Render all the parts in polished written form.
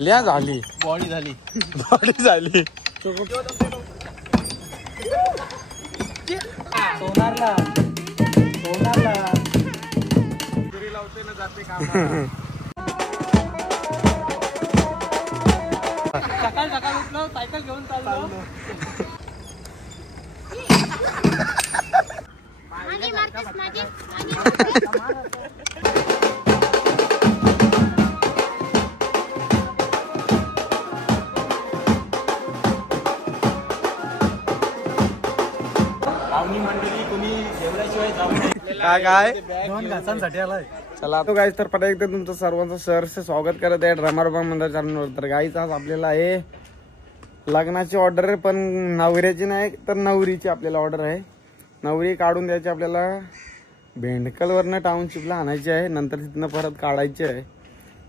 लिया झाली बॉडी झाली सोनारला लावते ना जाते कामाला. सकाळ उठलो सायकल घेऊन चाललो. काय 2 घासांसाठी आलाय. चला तो गाईस तर पटा एकदा तुमचं सर्वांचं सहर्ष स्वागत करत आहे ड्रामा मंदिर चॅनलवर. तर गाईस आज आपल्याला आहे लग्नाची ऑर्डर आहे, पण नवऱ्याची नाही तर नवरीची आपल्याला ऑर्डर आहे. नवरी काढून द्यायची आपल्याला भेंडकलवरनं टाउनशिपला आणायची आहे, नंतर तिथनं परत काढायची आहे.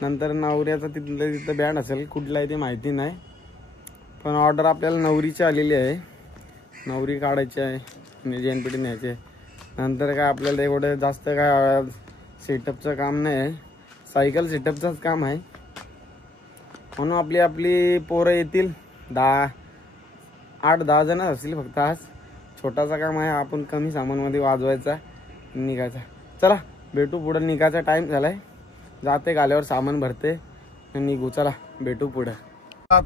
नंतर नवऱ्याचा तिथं बँड असेल कुठला आहे ते माहिती नाही, पण ऑर्डर आपल्याला नवरीची आलेली आहे. नवरी काढायची आहे आणि जेनपीटी न्यायची आहे. नंतर काय आपल्याला एवढं जास्त काय सेटअपचं काम नाही आहे, सायकल सेटअपचंच काम आहे. म्हणून आपली पोरं येतील 8-10 जण असतील फक्त. आज छोटासा काम आहे, आपण कमी सामानमध्ये वाजवायचा निघायचा. चला भेटू पुढं, निघायचा टाइम झालाय. जाते गाल्यावर सामान भरते निघू. चला भेटू पुढं.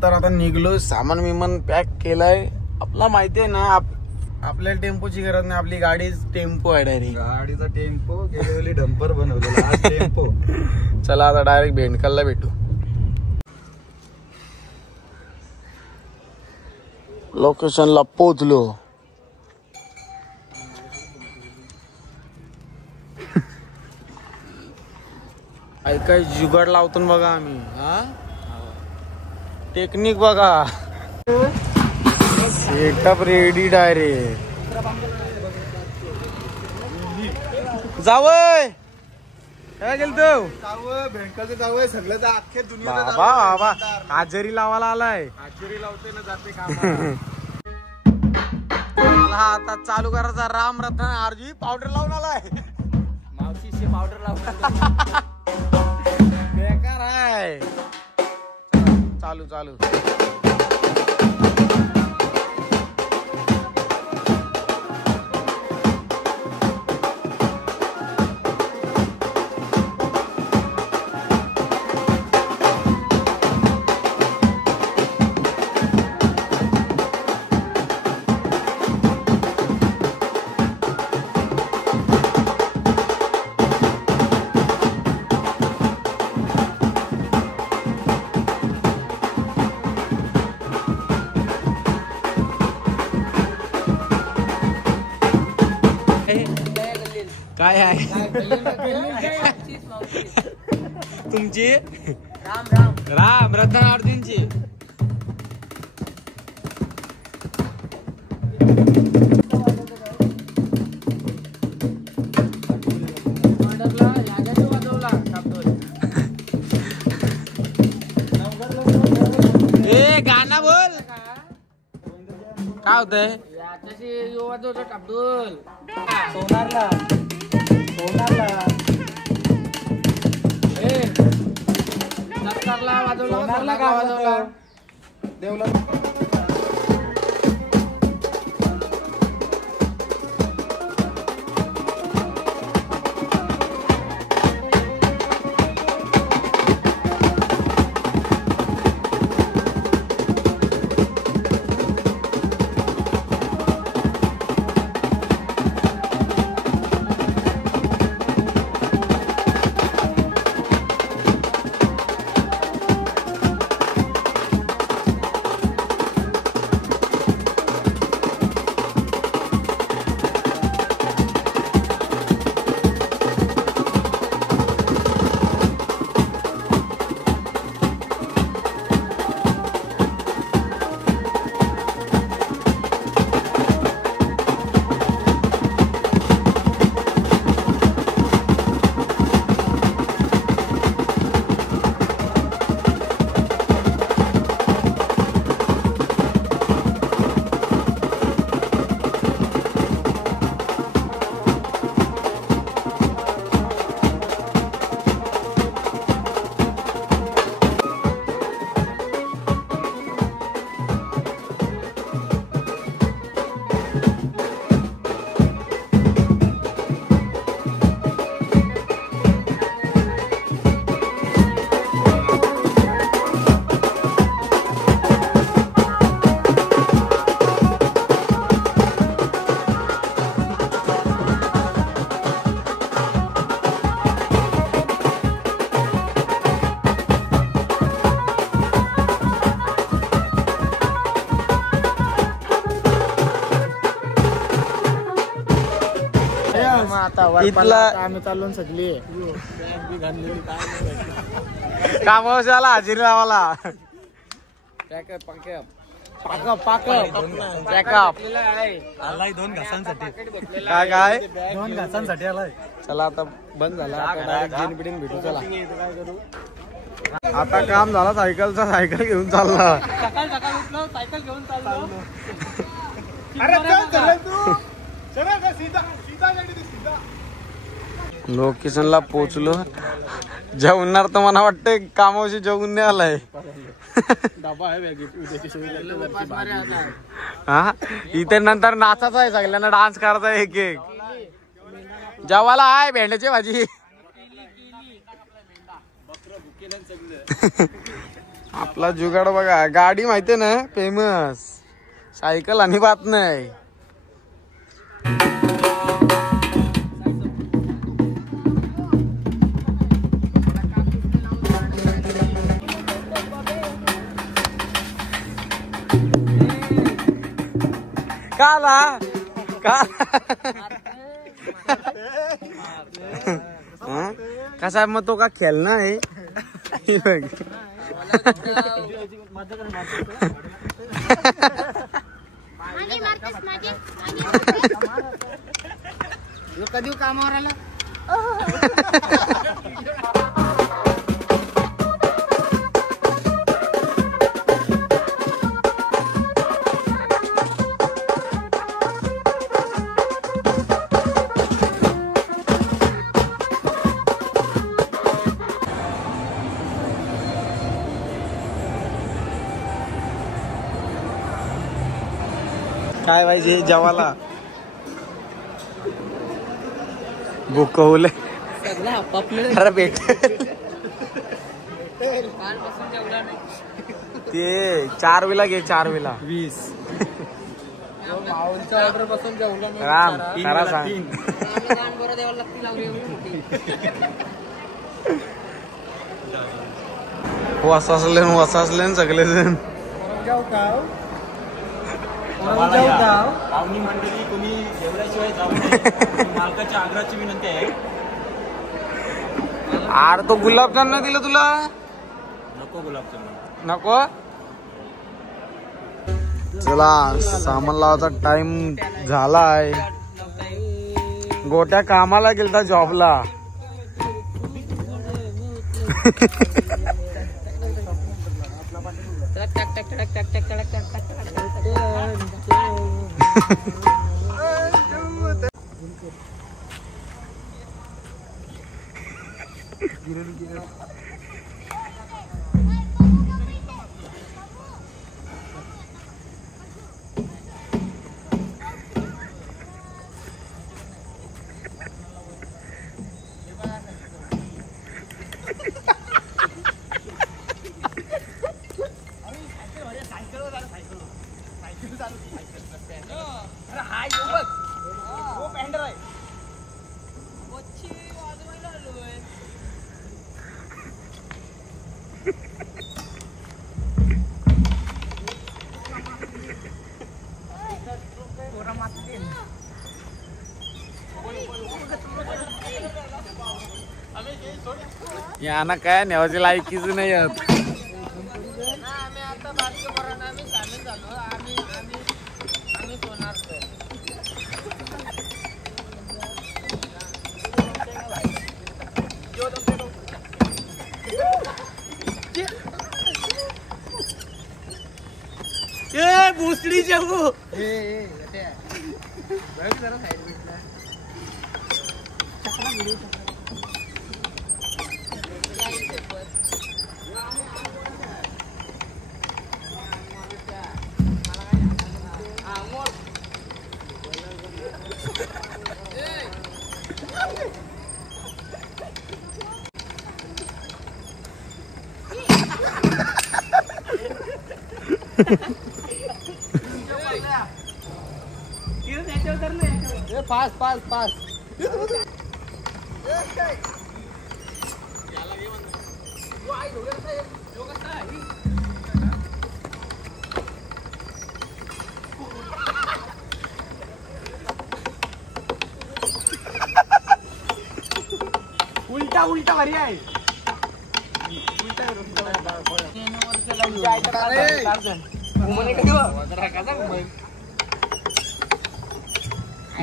तर आता निघलो, सामान विमान पॅक केलाय. आपला माहिती आहे ना आपल्याला टेम्पोची गरज नाही, आपली गाडी टेम्पो आहे डायरेक्ट. गाडीचा टेम्पो गेलेली डंपर बनवलेला टेम्पो. चला आता डायरेक्ट भेंडकलला भेटू. लोकेशनला पोहोचलो. काय जुगाड लावतो बघा आम्ही. टेक्निक बघा, सेटअप रेडी डायरेक्ट. जावय काय गेलतो भेंडकाचं जावं सगळं अख्ख्या बाबा हाजरी लावायला आलाय. हाजेरी लावते ना जाते कामाला. आता चालू करायचा राम रत्न आरजी पावडर लावून आलाय. मावशीशी पावडर लावून बेकार आहे. चालू काय आहे तुमची राम रत्न अर्जुनची. ए गाणं बोल. काय होतंय अब्दुल सोनारला वाजवला देवला. इथला आम्ही चाललो सगळी कामावशाला हजेरी लावाला आलाय 2 घासांसाठी काय काय 2 घासांसाठी आलाय. चला आता बंद झाला भेटू चला. आता काम झाला सायकलचा, सायकल घेऊन चालला. सकाळ सकाळ उठलो सायकल घेऊन चाललो. लोकेशनला पोहोचलो. जेवणार तर मला वाटतं कामावशी जेवून नाही आलाय. हा इथे नंतर नाचाचा आहे, सगळ्यांना डान्स करायचा आहे. एक एक जेवायला आहे भेंड्याची भाजी. आपला जुगाड बघा. गाडी माहितीये ना फेमस, सायकल आणि बात नाही. काला का कसा मग तो का खेळणं आहे. कधी कामावर आला. काय पाहिजे जेवायला. भुकवले अरे भेट ते 4 वेळा घे. 4 वेळा 20 ऑर्डर बसून जेवलो. राम खरा सांग. वास असले सगळे जण. पाहुणी मंडळी कोणी जेवल्याशिवाय जाऊ नये, मालकाच्या आग्रहाची विनंती आहे. आर तो गुलाबजाम न दिलं तुला. नको गुलाबजामुन नको. चला सामान लावायचा टाइम झालाय. गोट्या कामाला गेलता जॉबला. यांना काय नेवाची लायकीच नाही आहेत. आम्ही आता बारके पोरांना आम्ही सामील झालो. आम्ही सोनार भोसडी जेवू. जरा साईड भेटला. पास पास पास उलटा भारी आहे.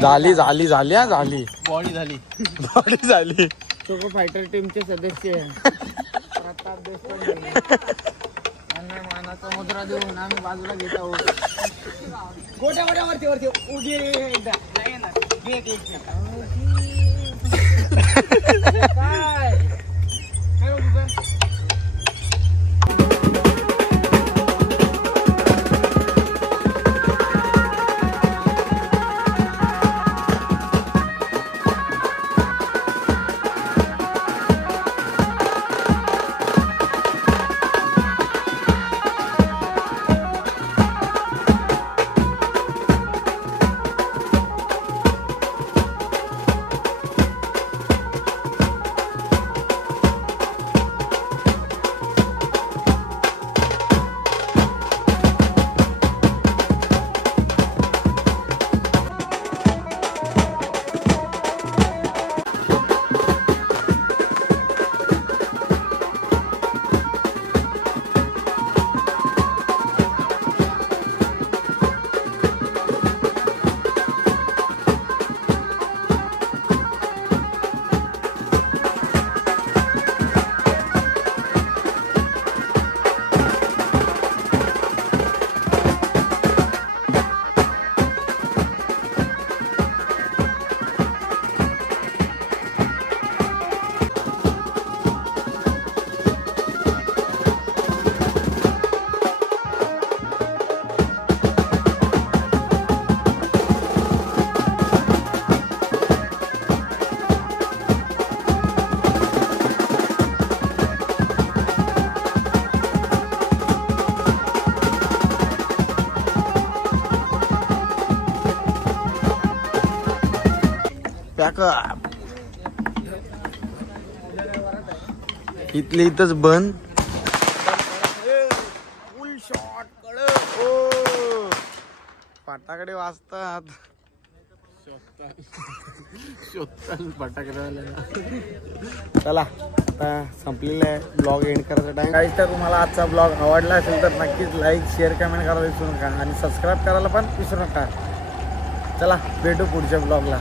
झाली झाली झाली हा झाली बॉडी झाली. बॉडी झाली. चोको फायटर टीमचे सदस्य प्रताप देशपांडे यांना मानाचा मुद्रा देऊन आम्ही बाजूला घेत आहोत. गोट्या गोट्या वरती वरती उगी एकदा घे एक एक काय इथले इथंच बंद. फुल शॉट फटाकडे वाजतात. चला आता संपलेला आहे ब्लॉग एंड करायचा टाइम. काहीच तर तुम्हाला आजचा ब्लॉग आवडला असेल तर नक्कीच लाईक शेअर कमेंट करायला विसरू नका आणि सबस्क्राईब करायला पण विसरू नका. चला भेटू पुढच्या ब्लॉगला.